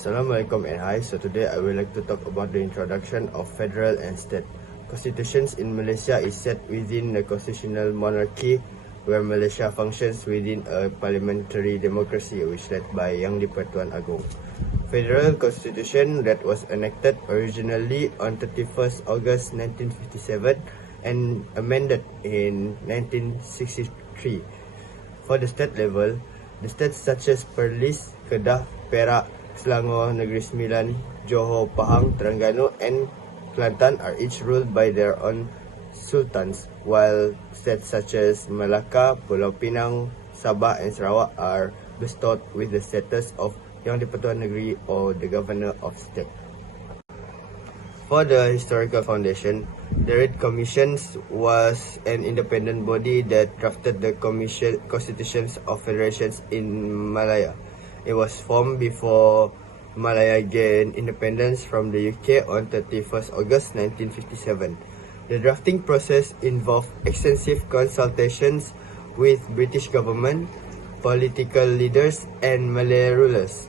Assalamualaikum and hi. So today I would like to talk about the introduction of federal and state. Constitutions in Malaysia is set within the constitutional monarchy where Malaysia functions within a parliamentary democracy which led by Yang di-Pertuan Agong. Federal Constitution that was enacted originally on 31st August 1957 and amended in 1963. For the state level, the states such as Perlis, Kedah, Perak, Selangor, Negeri Sembilan, Johor, Pahang, Terengganu and Kelantan are each ruled by their own sultans, while states such as Melaka, Pulau Pinang, Sabah and Sarawak are bestowed with the status of Yang di-Pertuan Negeri or the Governor of State. For the historical foundation, the Red Commissions was an independent body that drafted the constitutions of federations in Malaya. It was formed before Malaya gained independence from the UK on 31st August 1957. The drafting process involved extensive consultations with British government, political leaders and Malay rulers.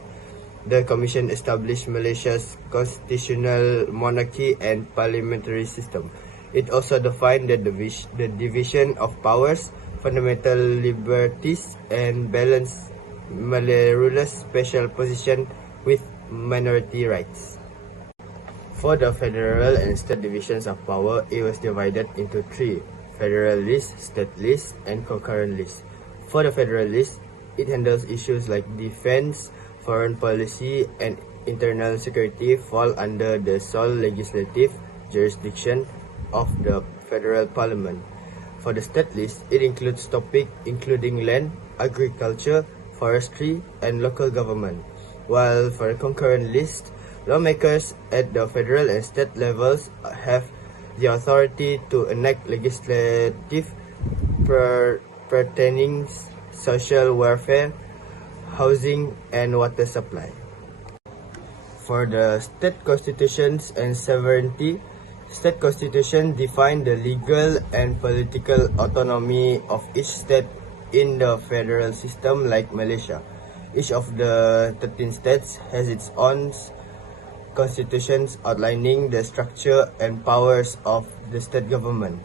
The Commission established Malaysia's constitutional monarchy and parliamentary system. It also defined the division of powers, fundamental liberties, and balanced Malay rulers' special position with minority rights. For the federal and state divisions of power, it was divided into three: federal list, state list, and concurrent list. For the federal list, it handles issues like defense, foreign policy, and internal security fall under the sole legislative jurisdiction of the federal parliament. For the state list, it includes topics including land, agriculture, forestry, and local government. While for the concurrent list, lawmakers at the federal and state levels have the authority to enact legislative pertaining social welfare, housing, and water supply. For the state constitutions and sovereignty, state constitution define the legal and political autonomy of each state in the federal system like Malaysia. Each of the 13 states has its own constitutions outlining the structure and powers of the state government.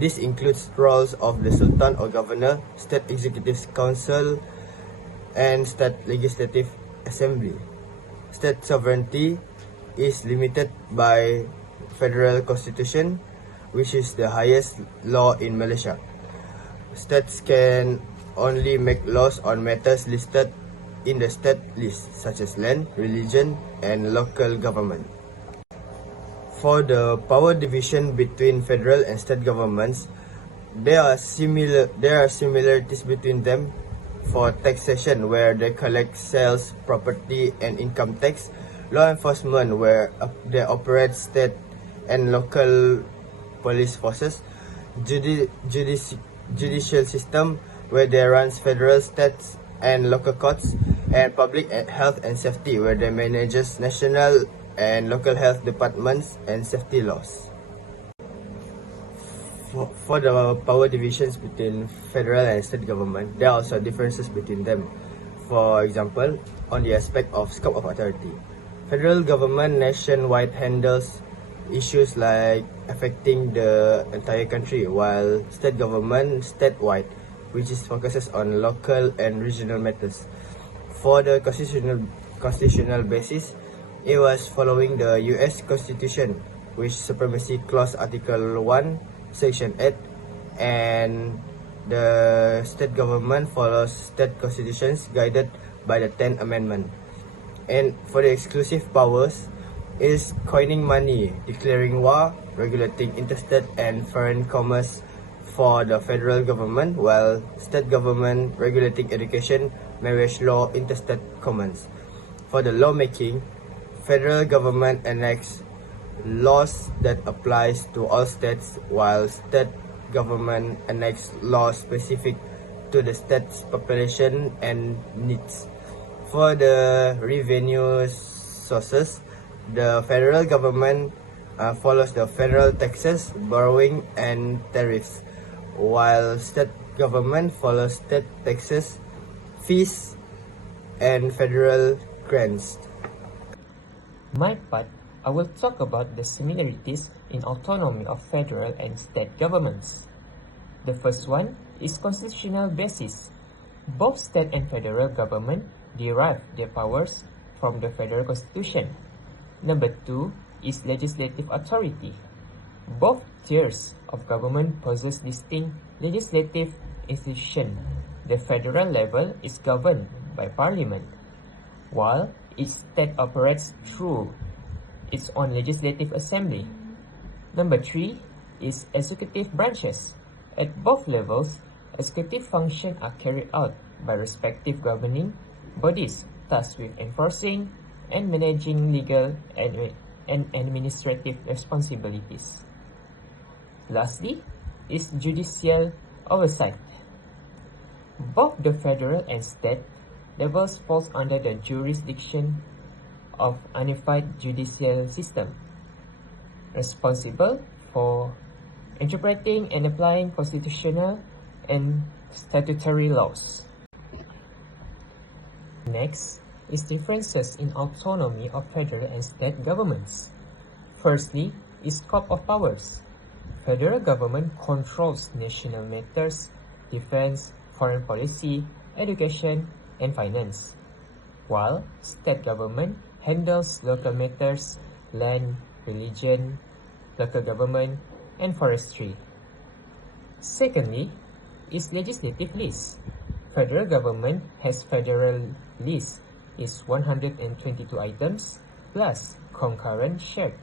This includes roles of the Sultan or Governor, State Executive Council, and State Legislative Assembly. State sovereignty is limited by Federal Constitution, which is the highest law in Malaysia. States can only make laws on matters listed in the state list, such as land, religion, and local government. For the power division between federal and state governments, there are similarities between them. For taxation, where they collect sales, property, and income tax; law enforcement, where they operate state and local police forces; judicial system, where they run federal, states, and local courts; and public health and safety, where they manages national and local health departments and safety laws. For the power divisions between federal and state government, there are also differences between them. For example, on the aspect of scope of authority, federal government nationwide handles issues like affecting the entire country, while state government statewide, which focuses on local and regional matters. For the constitutional basis, it was following the US Constitution, which Supremacy Clause Article 1, Section 8, and the state government follows state constitutions guided by the 10th Amendment. And for the exclusive powers, it is coining money, declaring war, regulating interstate and foreign commerce for the federal government, while state government regulating education, marriage law, interstate commerce. For the lawmaking, federal government enacts laws that applies to all states, while state government enacts laws specific to the state's population and needs. For the revenue sources, the federal government follows the federal taxes, borrowing, and tariffs, while state government follows state taxes, fees, and federal grants. My part, I will talk about the similarities in autonomy of federal and state governments. The first one is constitutional basis. Both state and federal government derive their powers from the federal constitution. Number two is legislative authority. Both tiers of government possess distinct legislative institutions. The federal level is governed by parliament, while each state operates through its own legislative assembly. Number three is executive branches. At both levels, executive functions are carried out by respective governing bodies tasked with enforcing and managing legal and administrative responsibilities. Lastly is judicial oversight. Both the federal and state levels falls under the jurisdiction of unified judicial system, responsible for interpreting and applying constitutional and statutory laws. Next is differences in autonomy of federal and state governments. Firstly is scope of powers. Federal government controls national matters, defense, foreign policy, education, and finance, while state government handles local matters, land, religion, local government, and forestry. Secondly is legislative list. Federal government has federal list is 122 items plus concurrent shared,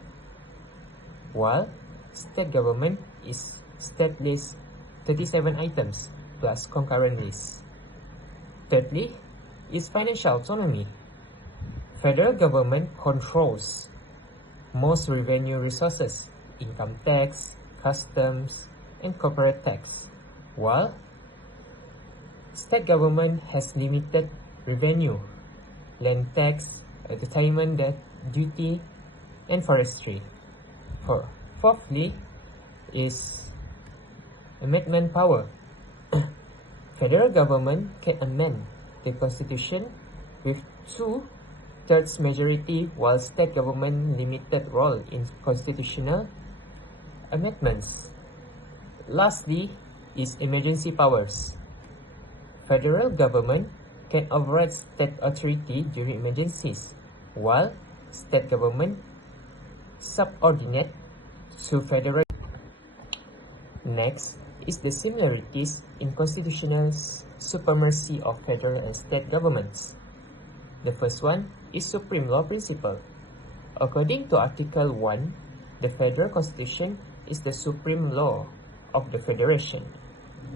while state government is state list 37 items plus concurrent list. Thirdly is financial autonomy. Federal government controls most revenue resources, income tax, customs, and corporate tax, while state government has limited revenue, land tax, entertainment duty, and forestry. Fourthly is amendment power. Federal government can amend the constitution with 2/3 majority, while state government limited role in constitutional amendments. Lastly is emergency powers. Federal government can override state authority during emergencies, while state government subordinate to federal. Next is the similarities in constitutional supremacy of federal and state governments. The first one is supreme law principle. According to Article 1, the federal constitution is the supreme law of the federation.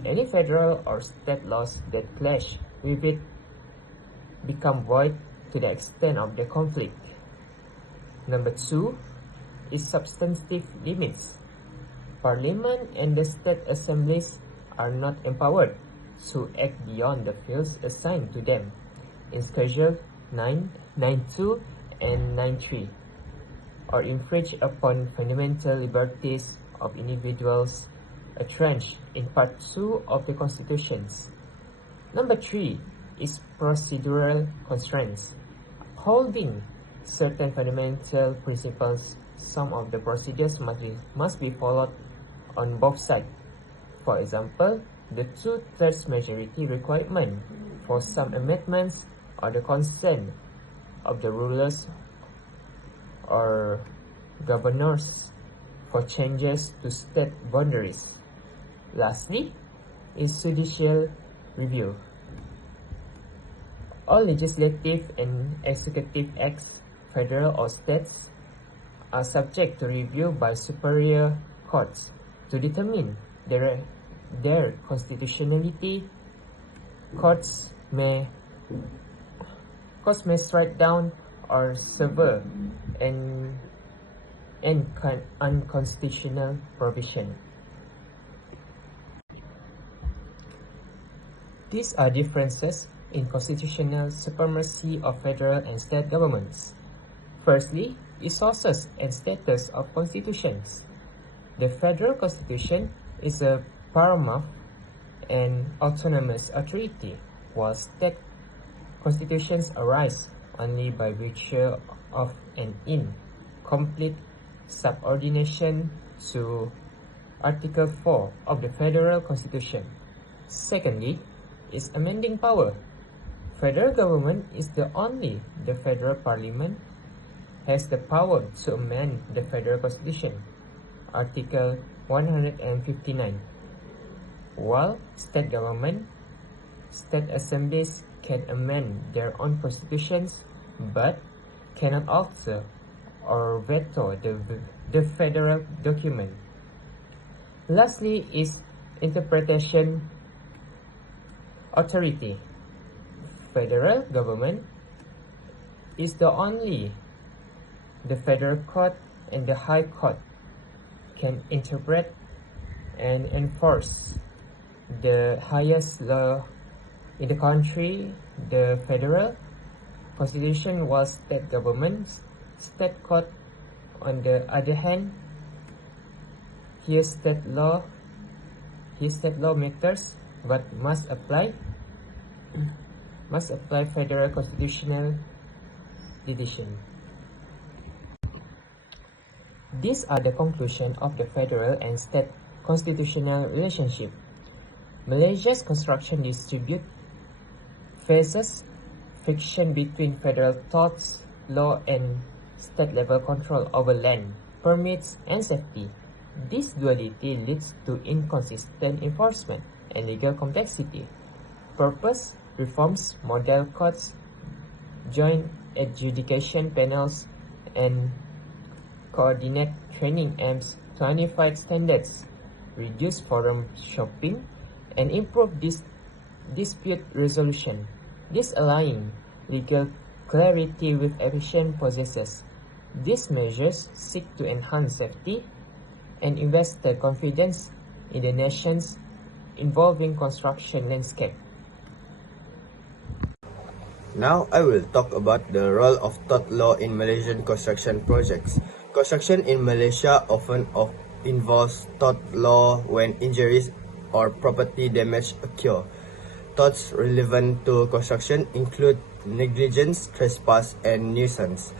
Any federal or state laws that clash with it become void to the extent of the conflict. Number two is substantive limits. Parliament and the state assemblies are not empowered to act beyond the fields assigned to them in Schedule 9.2 and 9.3, or infringe upon fundamental liberties of individuals entrenched in Part 2 of the Constitutions. Number 3 is procedural constraints. Holding certain fundamental principles, some of the procedures must be followed on both sides. For example, the 2/3 majority requirement for some amendments or the consent of the rulers or governors for changes to state boundaries. Lastly is judicial review. All legislative and executive acts, federal or states, are subject to review by superior courts to determine their constitutionality. Courts may strike down or sever an unconstitutional provision. These are differences in constitutional supremacy of federal and state governments. Firstly is sources and status of constitutions. The federal constitution is a paramount and autonomous authority, while state constitutions arise only by virtue of an incomplete subordination to Article 4 of the Federal Constitution. Secondly, is amending power. Federal government is the federal parliament has the power to amend the Federal Constitution, Article 159, while state assemblies can amend their own constitutions but cannot alter or veto the federal document. Lastly is interpretation authority. Federal government is the federal court and the high court can interpret and enforce the highest law in the country, the federal constitution, while state governments, state court on the other hand, here state law matters but must apply federal constitutional decision. These are the conclusion of the federal and state constitutional relationship. Malaysia's construction dispute faces friction between federal thoughts, law, and state-level control over land, permits, and safety. This duality leads to inconsistent enforcement and legal complexity. Purpose reforms, model courts, joint adjudication panels, and coordinate training aims to unify standards, reduce forum shopping, and improve dispute resolution. This aligning legal clarity with efficient processes. These measures seek to enhance safety and investor confidence in the nation's evolving construction landscape. Now I will talk about the role of tort law in Malaysian construction projects. Construction in Malaysia often involves tort law when injuries or property damage occur. Torts relevant to construction include negligence, trespass, and nuisance.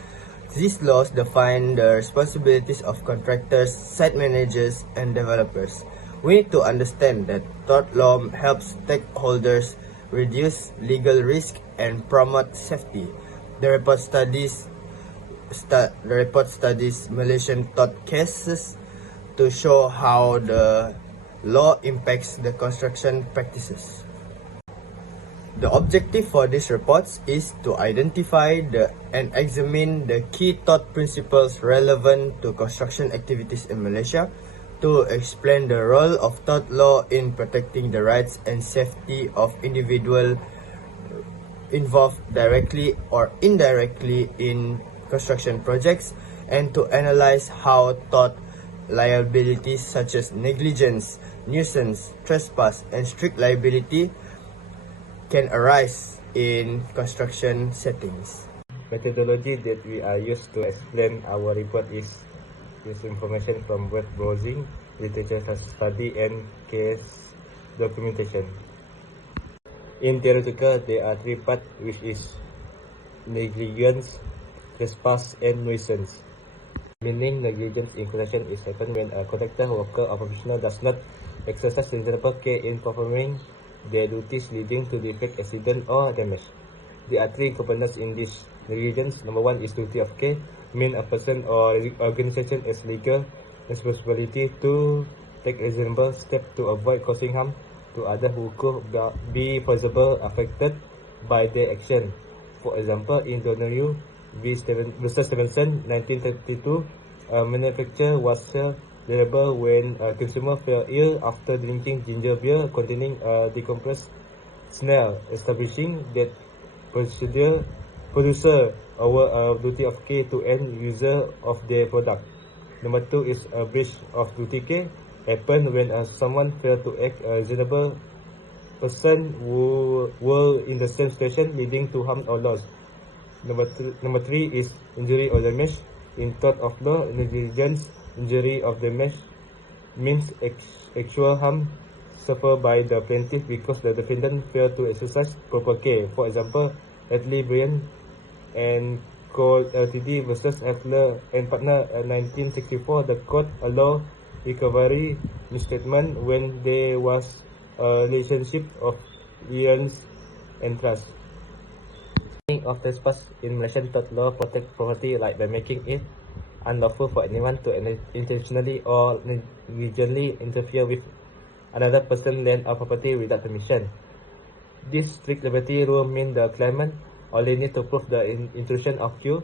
These laws define the responsibilities of contractors, site managers, and developers. We need to understand that tort law helps stakeholders reduce legal risk and promote safety. The report studies Malaysian tort cases to show how the law impacts the construction practices. The objective for these reports is to identify and examine the key tort principles relevant to construction activities in Malaysia, to explain the role of tort law in protecting the rights and safety of individuals involved directly or indirectly in construction projects, and to analyze how tort liabilities such as negligence, nuisance, trespass, and strict liability can arise in construction settings. Methodology that we are used to explain our report is information from web browsing, literature study, and case documentation. In theoretical, there are three parts, which is negligence, trespass, and nuisance. Meaning, negligence in construction is happen when a contractor, worker, or professional does not exercise reasonable care in performing their duties, leading to defect, accident, or damage. There are three components in this negligence. Number one is duty of care, mean a person or organization has legal responsibility to take reasonable steps to avoid causing harm to others who could be possibly affected by their action. For example, in Donahue v. Stevenson, 1932, a manufacturer was liable when a consumer fell ill after drinking ginger beer containing a decompressed snail, establishing that producer over a duty of care to end user of their product. Number two is a breach of duty care, happen when someone failed to act a reasonable person who were in the same situation, leading to harm or loss. Number three is injury or damage. In tort of law, negligence, injury or damage means actual harm suffered by the plaintiff because the defendant failed to exercise proper care. For example, Hadley Bryan and Co Ltd versus Hefler and Partner 1964, the court allowed recovery misstatement when there was a relationship of reliance and trust. Of trespass in Malaysian tort law protect property right by making it unlawful for anyone to intentionally or negligently interfere with another person's land or property without permission. This strict liberty rule means the claimant only need to prove the intrusion of Q,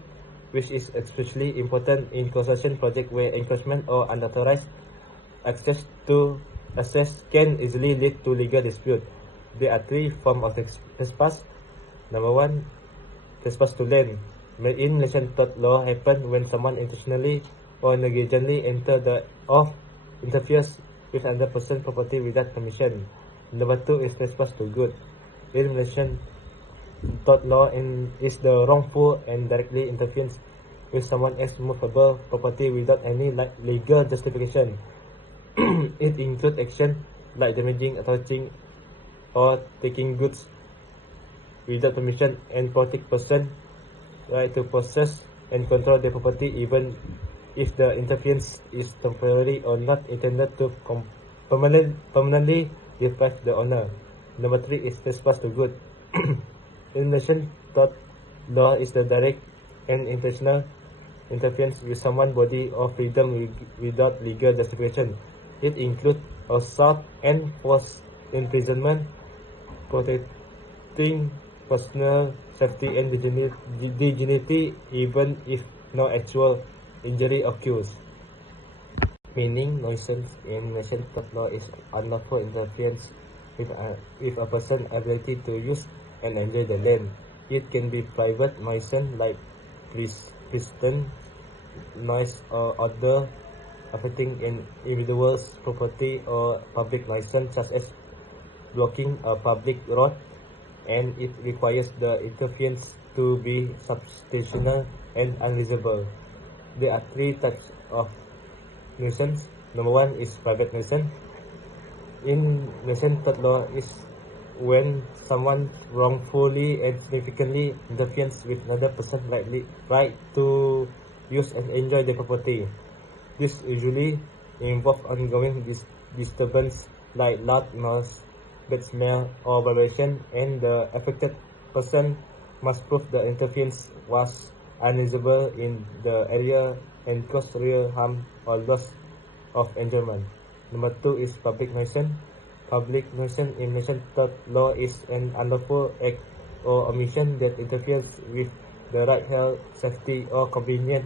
which is especially important in construction project where encroachment or unauthorized access can easily lead to legal dispute. There are three forms of trespass. Number one, trespass to land. In Malaysian tort law happen when someone intentionally or negligently interferes with another person's property without permission. Number two is trespass to good. In Malaysian tort law is the wrongful and directly interference with someone else's movable property without any legal justification. It includes action like damaging, touching, or taking goods without permission and protect person right to possess and control their property even if the interference is temporary or not intended to permanently deprive the owner. Number three is trespass to good. In Malaysian tort law is the direct and intentional interference with someone's body or freedom without legal justification. It includes assault and forced imprisonment, protecting personal safety and dignity even if no actual injury occurs. Meaning, nuisance in Malaysian tort law is unlawful interference with a person's ability to use and enjoy the land. It can be private nuisance like persistent noise or other affecting an individual's property, or public nuisance such as blocking a public road, and it requires the interference to be substantial and unreasonable. There are three types of nuisance. Number one is private nuisance. In Malaysian tort law is when someone wrongfully and significantly interferes with another person's right to use and enjoy their property. This usually involves ongoing disturbance like loud noise, bad smell, or vibration, and the affected person must prove the interference was unreasonable in the area and caused real harm or loss of enjoyment. Number two is public nuisance. Public nuisance in Malaysian tort law is an unlawful act or omission that interferes with the right, health, safety, or convenience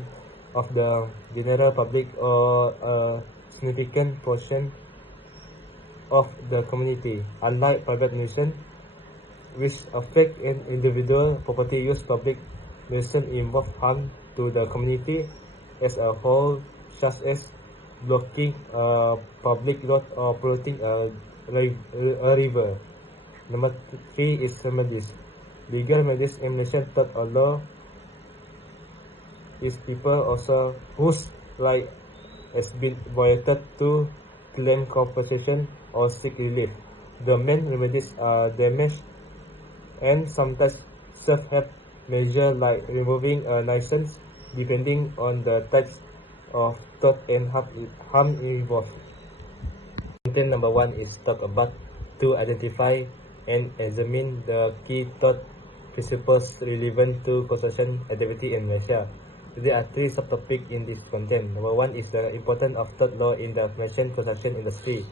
of the general public or a significant portion of the community. Unlike private nuisance, which affect an individual property use, public nuisance involve harm to the community as a whole, such as blocking a public road or polluting a river. Number three is remedies. Legal remedies in Malaysian tort law is people also whose right has been violated to claim compensation or seek relief. The main remedies are damage and sometimes self-help measures like removing a license depending on the types of tort and harm involved. Content number one is talk about to identify and examine the key tort principles relevant to construction activity in Malaysia. There are three subtopics in this content. Number one is the importance of tort law in the Malaysian construction industry.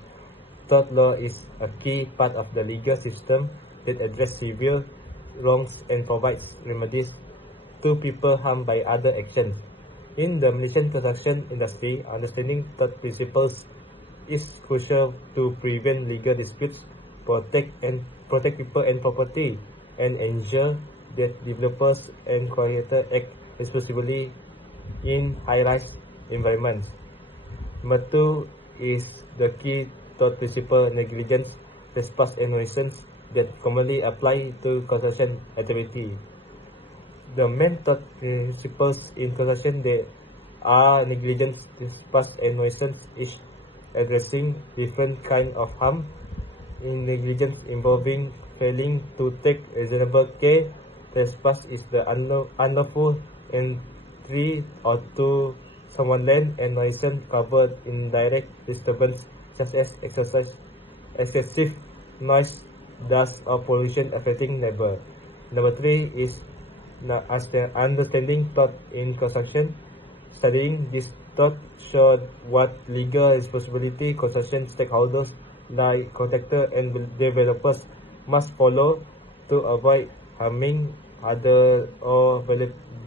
Tort law is a key part of the legal system that addresses severe wrongs and provides remedies to people harmed by other actions. In the Malaysian construction industry, understanding tort principles is crucial to prevent legal disputes, protect people and property, and ensure that developers and contractors act responsibly in high-rise environments. Number two is the key tort principle: negligence, trespass, and nuisance that commonly apply to construction activity. The main tort principles in construction that are negligence, trespass, and nuisance, each addressing different kind of harm. In negligence involving failing to take reasonable care trespass is the unlawful entry onto someone's land and nuisance covered indirect disturbance such as excessive noise, dust, or pollution affecting neighbor. Number 3 is understanding thought in construction. Studying this thought showed what legal responsibility construction stakeholders like contractors and developers must follow to avoid harming others or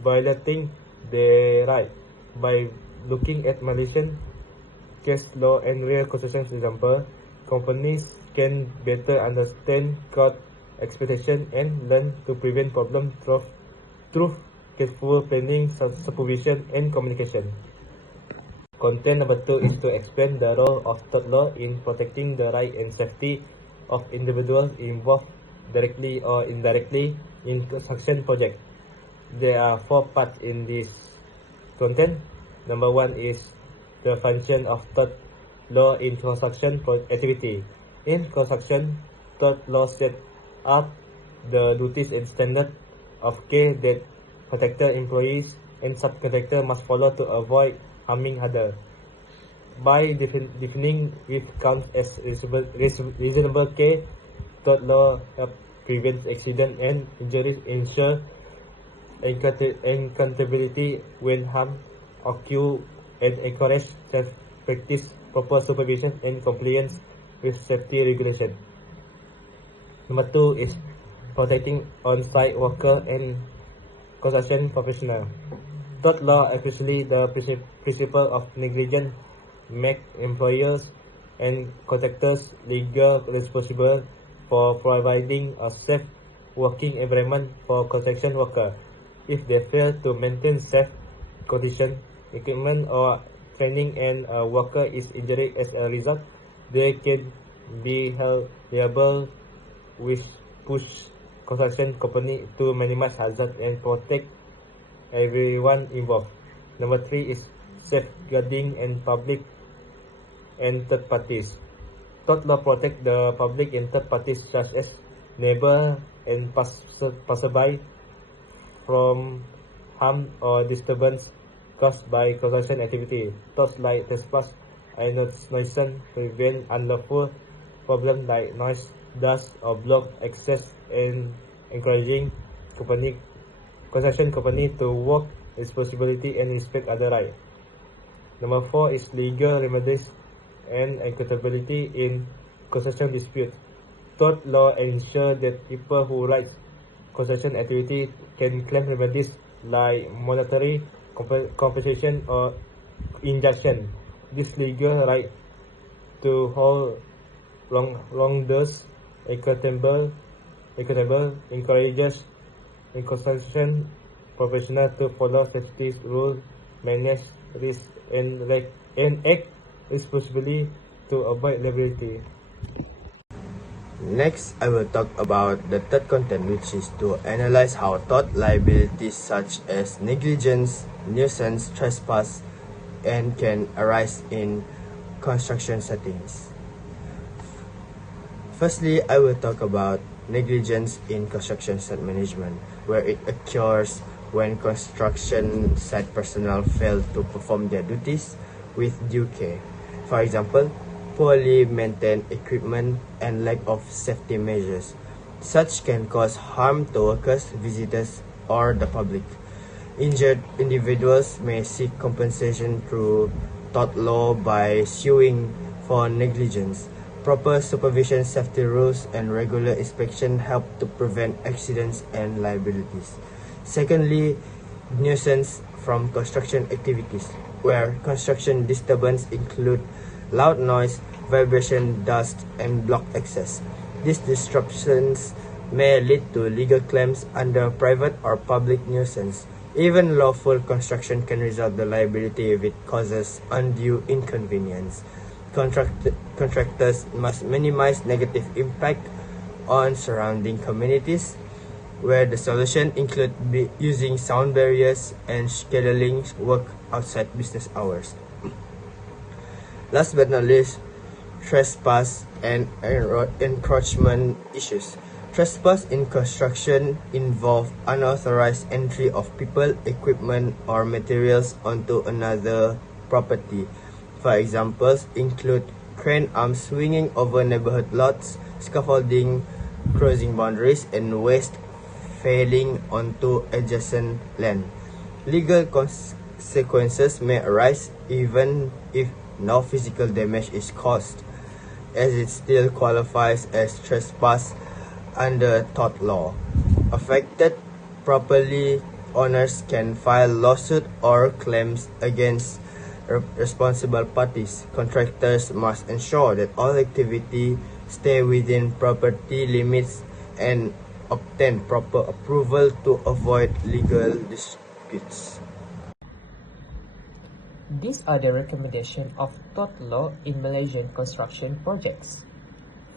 violating their right. By looking at Malaysian case law and real construction example, companies can better understand court expectation and learn to prevent problems through careful planning, supervision, and communication. Content number 2 is to explain the role of tort law in protecting the right and safety of individuals involved directly or indirectly in construction project. There are 4 parts in this content. Number 1 is the function of tort law in construction activity. In construction, tort law set up the duties and standard of care that contractor, employees, and subcontractor must follow to avoid harming others. By defining which counts as reasonable care, tort law prevents accident and injuries, ensure accountability when harm occur, and encourage safe practice, proper supervision, and compliance with safety regulation. Number 2 is protecting on-site worker and construction professional. Tort law, especially the principle of negligence, make employers and contractors legally responsible for providing a safe working environment for construction workers. If they fail to maintain safe conditions, equipment, or training, and a worker is injured as a result, they can be held liable, which push construction company to minimize hazard and protect everyone involved. Number 3 is safeguarding and public and third parties. Tort law protect the public and third parties such as neighbor and passerby from harm or disturbance caused by construction activity. Torts like trespass and nuisance prevent unlawful problems like noise, dust, or block access, and encouraging construction company to work responsibility and respect other rights. Number 4 is legal remedies and accountability in construction disputes. Tort law ensure that people who write construction activity can claim remedies like monetary compensation or injunction. This legal right to hold wrongdoers accountable encourages construction professionals to follow safety rules, manage risk, and act responsibly to avoid liability. Next, I will talk about the third content, which is to analyze how tort liabilities such as negligence, nuisance, trespass, and can arise in construction settings. Firstly, I will talk about negligence in construction site management, where it occurs when construction site personnel fail to perform their duties with due care. For example, poorly maintained equipment and lack of safety measures. Such can cause harm to workers, visitors, or the public. Injured individuals may seek compensation through tort law by suing for negligence. Proper supervision, safety rules, and regular inspection help to prevent accidents and liabilities. Secondly, nuisance from construction activities, where construction disturbance include loud noise, vibration, dust, and block access. These disruptions may lead to legal claims under private or public nuisance. Even lawful construction can result in liability if it causes undue inconvenience. Contractors must minimize negative impact on surrounding communities, where the solution include using sound barriers and scheduling work outside business hours. Last but not least, trespass and encroachment issues, Trespass in construction involve unauthorized entry of people, equipment, or materials onto another property. For examples include crane arms swinging over neighborhood lots, scaffolding crossing boundaries, and waste falling onto adjacent land. Legal consequences may arise even if no physical damage is caused, as it still qualifies as trespass under tort law. Affected property owners can file lawsuit or claims against responsible parties. Contractors must ensure that all activity stay within property limits and obtain proper approval to avoid legal disputes. These are the recommendations of tort law in Malaysian construction projects.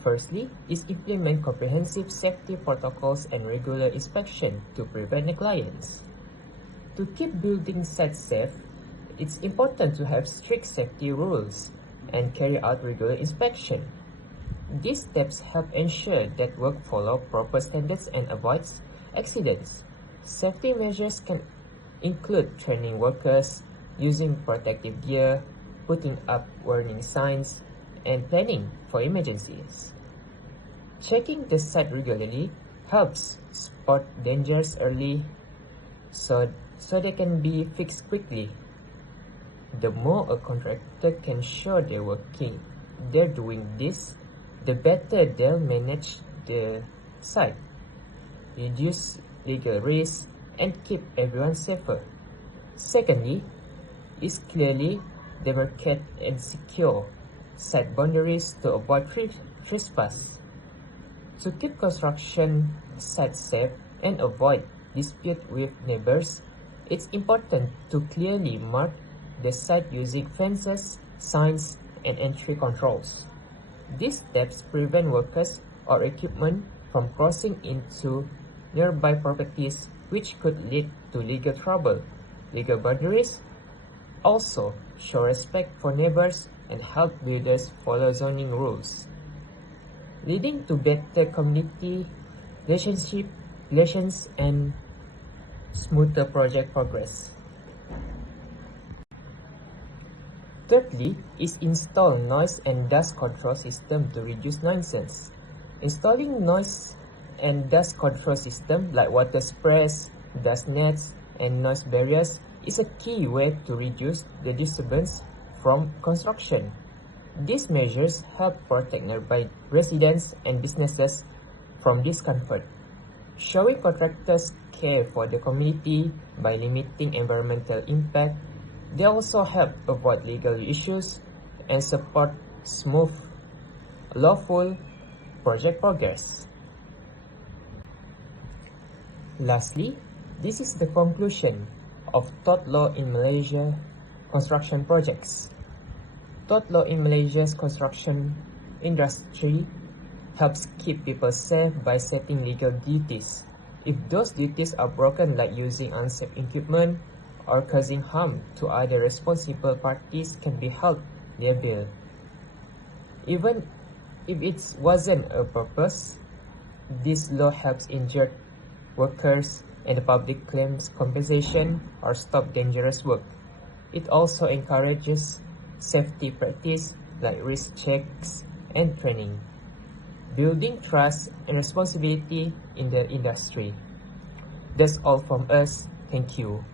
Firstly, is implement comprehensive safety protocols and regular inspection to prevent negligence. To keep building sites safe, it's important to have strict safety rules and carry out regular inspection. These steps help ensure that work follow proper standards and avoids accidents. Safety measures can include training workers, using protective gear, putting up warning signs, and planning for emergencies. Checking the site regularly helps spot dangers early so they can be fixed quickly. The more a contractor can show they're doing this, the better they'll manage the site, reduce legal risks, and keep everyone safer. Secondly, is clearly demarcate and secure site boundaries to avoid trespass. To keep construction sites safe and avoid dispute with neighbors, it's important to clearly mark the site using fences, signs, and entry controls. These steps prevent workers or equipment from crossing into nearby properties, which could lead to legal trouble. Legal boundaries also show respect for neighbors and help builders follow zoning rules, leading to better community relations and smoother project progress. Thirdly, is install noise and dust control system to reduce nuisance. Installing noise and dust control system like water sprays, dust nets, and noise barriers is a key way to reduce the disturbance from construction. These measures help protect nearby residents and businesses from discomfort, showing contractors care for the community by limiting environmental impact. They also help avoid legal issues and support smooth, lawful project progress. Lastly, this is the conclusion of tort law in Malaysia construction projects. Tort law in Malaysia's construction industry helps keep people safe by setting legal duties. If those duties are broken, like using unsafe equipment or causing harm to other responsible parties, can be held liable. Even if it wasn't a purpose, this law helps injured workers and the public claims compensation or stop dangerous work. It also encourages safety practice like risk checks and training, building trust and responsibility in the industry. That's all from us. Thank you.